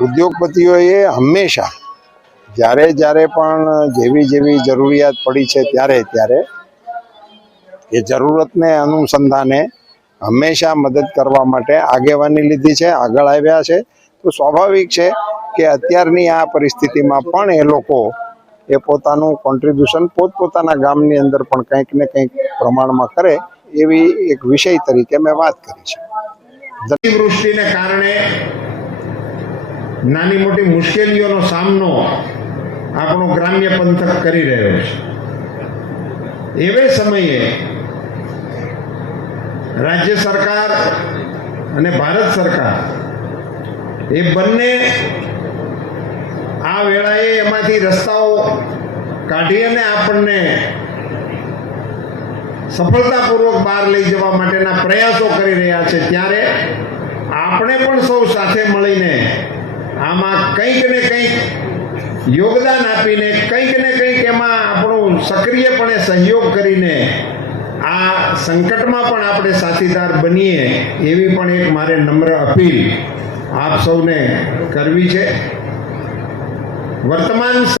ઉદ્યોગપતિઓએ હંમેશા જ્યારે જ્યારે પણ જેવી જરૂરિયાત પડી છે ત્યારે એ જરૂરતને અનુસંધાને હંમેશા મદદ કરવા માટે આગેવાની લીધી છે, આગળ આવ્યા છે। તો સ્વાભાવિક છે કે અત્યારની આ પરિસ્થિતિમાં પણ એ લોકો એ પોતાનું કોન્ટ્રીબ્યુશન પોતપોતાના ગામની અંદર પણ કંઈક ને કંઈક પ્રમાણમાં કરે એવી એક વિષય તરીકે મેં વાત કરી છે। અતિવૃષ્ટિને કારણે નાની મોટી મુશ્કેલીઓનો સામનો આપણો ગ્રામ્ય પંથક કરી રહ્યો છે। એવે સમયે રાજ્ય સરકાર અને ભારત સરકાર એ બંને આ વેળાએ એમાંથી રસ્તાઓ કાઢી અને આપણને સફળતાપૂર્વક બહાર લઈ જવા માટેના પ્રયાસો કરી રહ્યા છે। ત્યારે આપણે પણ સૌ સાથે મળીને આમાં કંઈક ને કંઈક યોગદાન આપીને કંઈક ને કંઈક એમાં આપણું સક્રિયપણે સહયોગ કરીને આ સંકટમાં પણ આપણે સાથીદાર બનીએ એવી પણ એક મારે નમ્ર અપીલ આપ સૌને કરવી છે। વર્તમાન